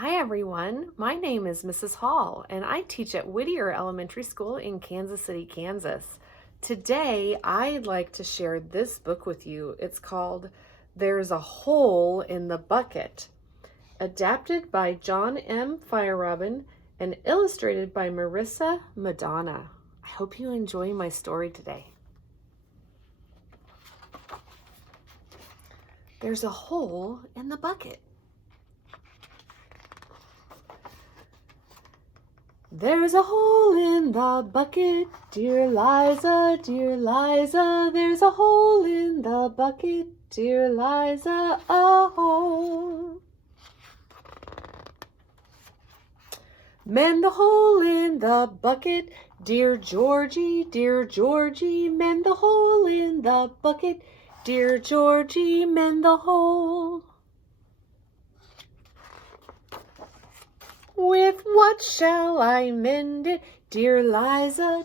Hi everyone, my name is Mrs. Hall and I teach at Whittier Elementary School in Kansas City, Kansas. Today I'd like to share this book with you. It's called There's a Hole in the Bucket, adapted by John M. Feierabend and illustrated by Marissa Madonna. I hope you enjoy my story today. There's a hole in the bucket. There's a hole in the bucket, dear Liza, there's a hole in the bucket, dear Liza, a hole. Mend the hole in the bucket, dear Georgie, mend the hole in the bucket, dear Georgie, mend the hole. With what shall I mend it, dear Liza,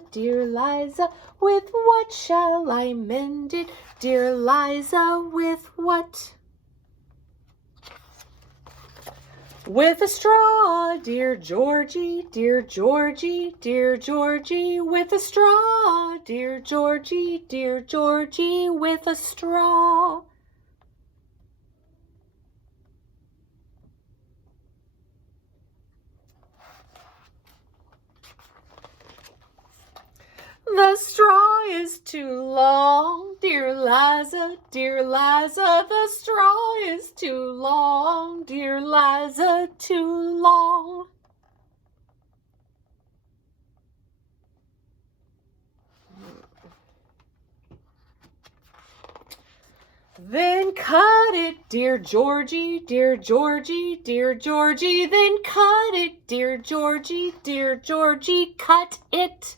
with what shall I mend it, dear Liza, with what? With a straw, dear Georgie, with a straw, dear Georgie, with a straw. The straw is too long, dear Liza, the straw is too long, dear Liza, too long. Then cut it, dear Georgie, then cut it, dear Georgie, cut it.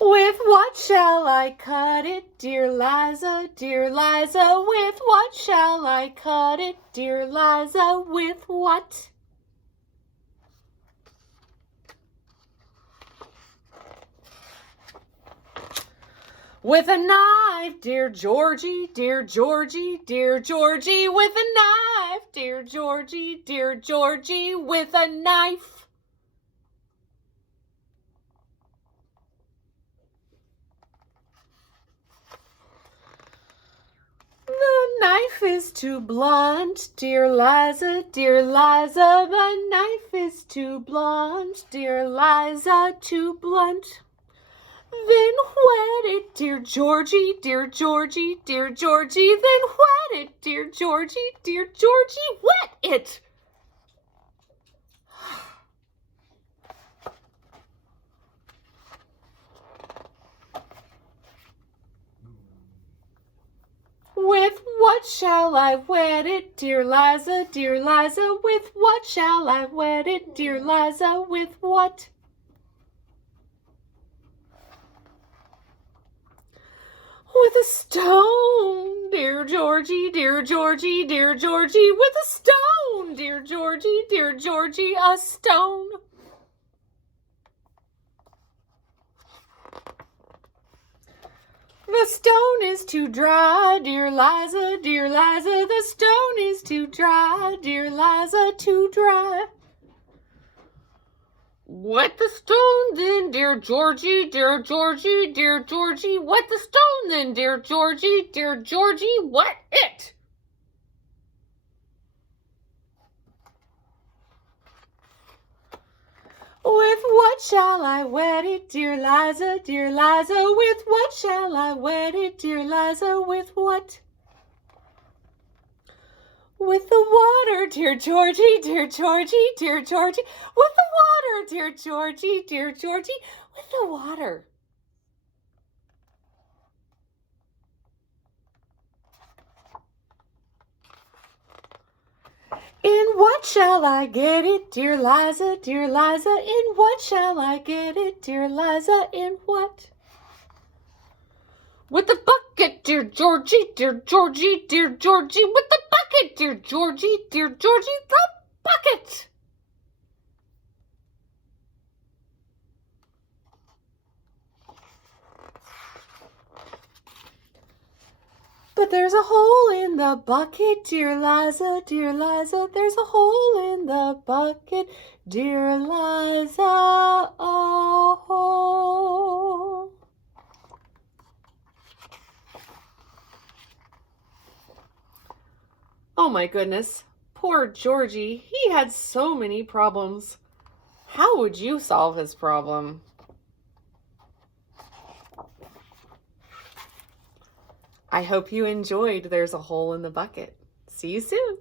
With what shall I cut it, dear Liza, with what shall I cut it, dear Liza, with what? With a knife, dear Georgie, with a knife, dear Georgie, with a knife. The knife is too blunt, dear Liza, the knife is too blunt, dear Liza, too blunt. Then wet it, dear Georgie, then wet it, dear Georgie, wet it. With what shall I wet it, dear Liza, with what shall I wet it, dear Liza, with what? With a stone, dear Georgie, with a stone, dear Georgie, a stone. The stone is too dry, dear Liza, the stone is too dry, dear Liza, too dry. Wet the stone then, dear Georgie, wet the stone then, dear Georgie, wet it. With what shall I wet it, dear Liza, with what shall I wet it, dear Liza, with what? With the water, dear Georgie, with the water, dear Georgie, with the water. In what shall I get it, dear Liza, in what shall I get it, dear Liza, in what? With the bucket, dear Georgie, with the bucket, dear Georgie, the bucket. there's a hole in the bucket, dear Liza, there's a hole in the bucket, dear Liza, a hole. Oh my goodness, poor Georgie, he had so many problems. How would you solve his problem? I hope you enjoyed There's a Hole in the Bucket. See you soon.